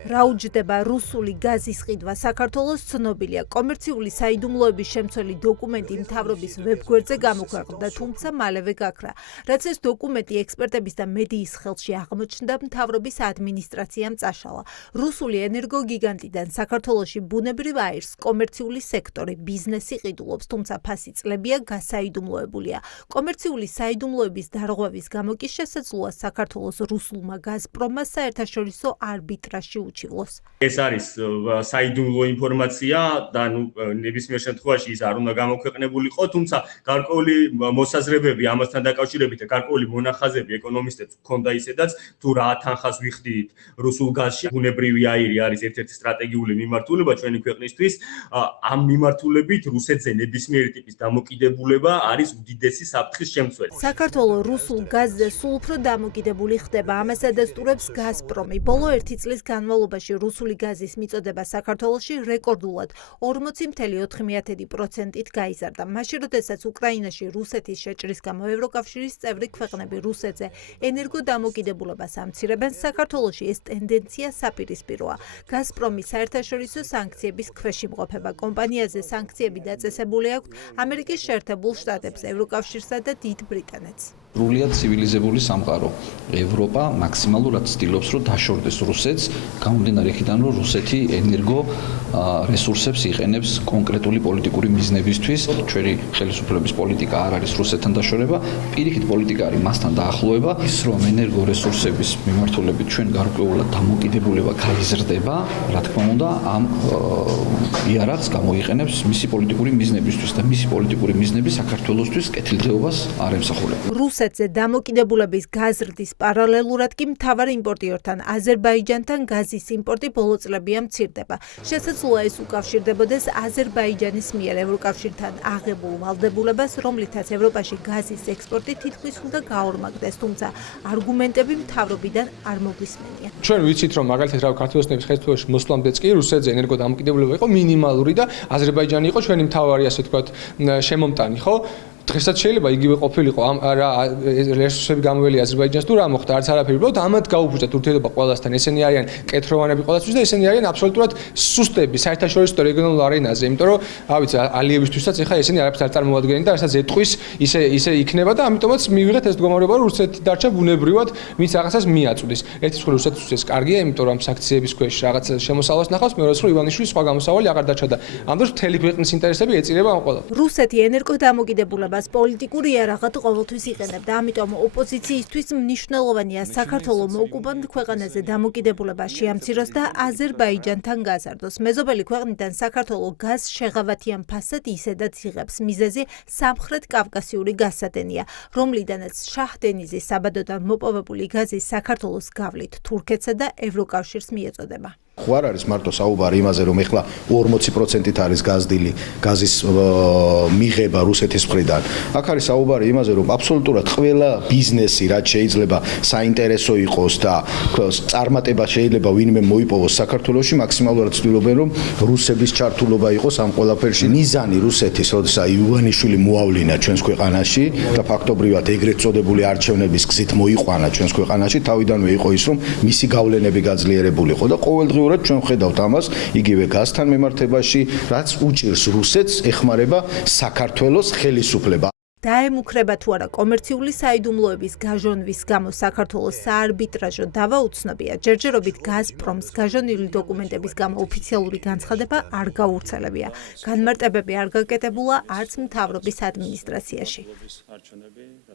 რა უჯდება რუსული გაზის ყიდვა საქართველოს ცნობილია. კომერციული საიდუმლოების შემცველი დოკუმენტი მთავრობის ვებგვერდზე გამოქვეყნდა, თუმცა მალევე გაქრა. რაც ეს დოკუმენტი ექსპერტების და მედიის ხელში აღმოჩნდა, მთავრობის ადმინისტრაციამ წაშალა. რუსული ენერგოგიგანტიდან საქართველოში ბუნებრივ აირს კომერციული სექტორი, ბიზნესი ყიდულობს, თუმცა ფასი წლებია გასაიდუმლოებულია. კომერციული საიდუმლოების დარღვევის გამო კი შესაძლოა საქართველოს რუსულმა გაზპრომმა საერთაშორისო არბიტრაჟში უჩივლოს. ეს არის საიდუმლო ინფორმაცია და ნებისმიერ შემთხვევაში ის არ უნდა გამოქვეყნებულიყო, თუმცა გარკვეული მოსაზრებები ამასთან დაკავშირებით და გარკვეული მონახაზები ეკონომისტებს ჰქონდა ისედაც, თუ რა თანხას ვიხდით რუსულ გაზში, ბუნებრივი აირი არის ერთ-ერთი სტრატეგიული მიმართულება ჩვენი ქვეყნისთვის. ამ მიმართულებით რუსეთზე ნებისმიერი ტიპის დამოკიდებულება არის უდიდესი საფრთხის შემცველი. საქართველოს რუსულ გაზზე სულ უფრო დამოკიდებული ხდება, ამას ადასტურებს გაზპრომი. ბოლო 1 წლის განმავლობაში რუსული გაზის მიწოდება საქართველოში რეკორდულად 40.4%-ით გაიზარდა. მაშინ, როდესაც უკრაინაში რუსეთის შეჭრის გამო ევროკავშირის წევრი ქვეყნები რუსეთზე ენერგოდამოკიდებულებას ამცირებენ, საქართველოში ეს ტენდენცია საპირისპიროა. გაზპრომის საერთაშორისო სანქციების ქვეშ იმყოფება. კომპანიაზე სანქციები დაწესებული აქვს ამერიკის შეერთებულ შტატებს, ევროკავშირსა და დიდ ბრიტანეთს. სრულიად ცივილიზებული სამყარო. ევროპა მაქსიმალურად ცდილობს, რომ დაშორდეს რუსეთს, გამომდინარე იქიდან, რომ რუსეთი ენერგო რესურსებს იყენებს კონკრეტული პოლიტიკური მიზნებისთვის. ჩვენი ხელისუფლების პოლიტიკა არ არის რუსეთთან დაშორება, პირიქით პოლიტიკა არის მასთან დაახლოება. ის რომ ენერგო რესურსების მიმართულებით ჩვენ გარკვეულად დამოკიდებულება გაიზრდება, რა თქმა უნდა, ამ იარაღს გამოიყენებს მისი პოლიტიკური მიზნებისთვის და მისი პოლიტიკური მიზნები საქართველოსთვის კეთილდღეობას არ ემსახურება. რუსეთზე დამოკიდებულების გაზრდის პარალელურად კი მთავარ იმპორტიორთან აზერბაიჯანთან გაზის იმპორტი ბოლო წლებია მცირდება. შესაძლოა ეს უკავშირდებოდეს აზერბაიჯანის მიერ ევროკავშირთან აღებულ ვალდებულებას, რომლითაც ევროპაში გაზის ექსპორტი თითქმის უნდა გაორმაგდეს, თუმცა არგუმენტები მთავრობიდან არ მოგვისმენია. ჩვენ ვიცით, რომ მაგალითად რა ქართველების ხელისუფლებაში მოსვლამდეც კი რუსეთზე ენერგოდამოკიდებულება იყო მინიმალური და აზერბაიჯანი იყო ჩვენი მთავარი, ასე ვთქვათ, შემომტანი, ხო? დღესაც შეიძლება იგივე ყოფილიყო ამ რესურსები გამოელი აზერბაიჯანს თუ რა მოხდა, არც არაფერი, უბრალოდ ამათ გაუბრუნდათ ურთიერთობა ყველასთან. ესენი არიან კეთროვანები ყველასთვის და ესენი არიან აბსოლუტურად სუსტები საერთაშორისო რეგიონულ არენაზე, იმიტომ რომ, რა ვიცი, ალიევისთვისაც ეხა ესენი არაფერს არ წარმოადგენენ და რასაც ეტყვის, ისე იქნება და ამიტომაც მივიღეთ ეს მდგომარეობა, რომ რუსეთი დარჩა ბუნებრივად, ვინც რაღაცას მიაწვდის. ერთი მხრივ რუსეთთვის ეს კარგია, იმიტომ რომ საქციების ქვეშ რაღაც შემოსავალს ნახავს, მეორე მხრივ ივანიშვილის სხვა გამოსავალი აღარ დარჩა და ამ დროს მთელი ქვეყნის ინტერესები ეწირება ამ ყველაფერს. რუსეთი ენერგოდამოკიდებულებას პოლიტიკური იარაღად ყოველთვის იყენებდა, ამიტომ ოპოზიციისთვის მნიშვნელოვანია საქართველოს ოკუპანტ ქვეყანაზე დამოკიდებულება შეამციროს და აზერბაიჯანთან გაზარდოს. მეზობელი ქვეყნიდან საქართველოს გაზს შეღავათიან ფასად ისედაც იღებს. მიზეზი სამხრეთ კავკასიური გაზსადენია, რომლიდანაც შაჰდენიზის საბადოდან მოპოვებული გაზი საქართველოს გავლით თურქეთსა და ევროკავშირს მიეწოდება. ხო არ არის მარტო საუბარი იმაზე, რომ ეხლა 40%-ით არის გაზდილი, გაზის მიღება რუსეთის მხრიდან. აქ არის საუბარი იმაზე, რომ აბსოლუტურად ყველა ბიზნესი, რაც შეიძლება საინტერესო იყოს და წარმატება შეიძლება ვინმე მოიპოვოს საქართველოში, მაქსიმალურად ცდილობენ, რომ რუსების ჩართულობა იყოს ამ ყველაფერში. მიზანი რუსეთის, როდესაც ივანიშვილი მოავლინა ჩვენს ქვეყანაში და ფაქტობრივად ეგრეთ წოდებული არჩევნების გზით მოიყვანა ჩვენს ქვეყანაში, თავიდანვე იყო ის, რომ მისი გავლენები გაძლიერებულიყო და ყოველდღიურად ჩვენ ხედავთ ამას, იგივე გაზთან მიმართებაში, რაც უჭირს რუსეთს ეხმარება საქართველოს ხელისუფლება. დაემუქრება თუ არა კომერციული საიდუმლოების გაჟონვის გამო საქართველოს საარბიტრაჟო დავა უცნობია. ჯერჯერობით გაზპრომს გაჟონილი დოკუმენტების გამო ოფიციალური განცხადება არ გაავრცელებია. განმარტებები არ გაკეტებულა არც მთავრობის ადმინისტრაციაში.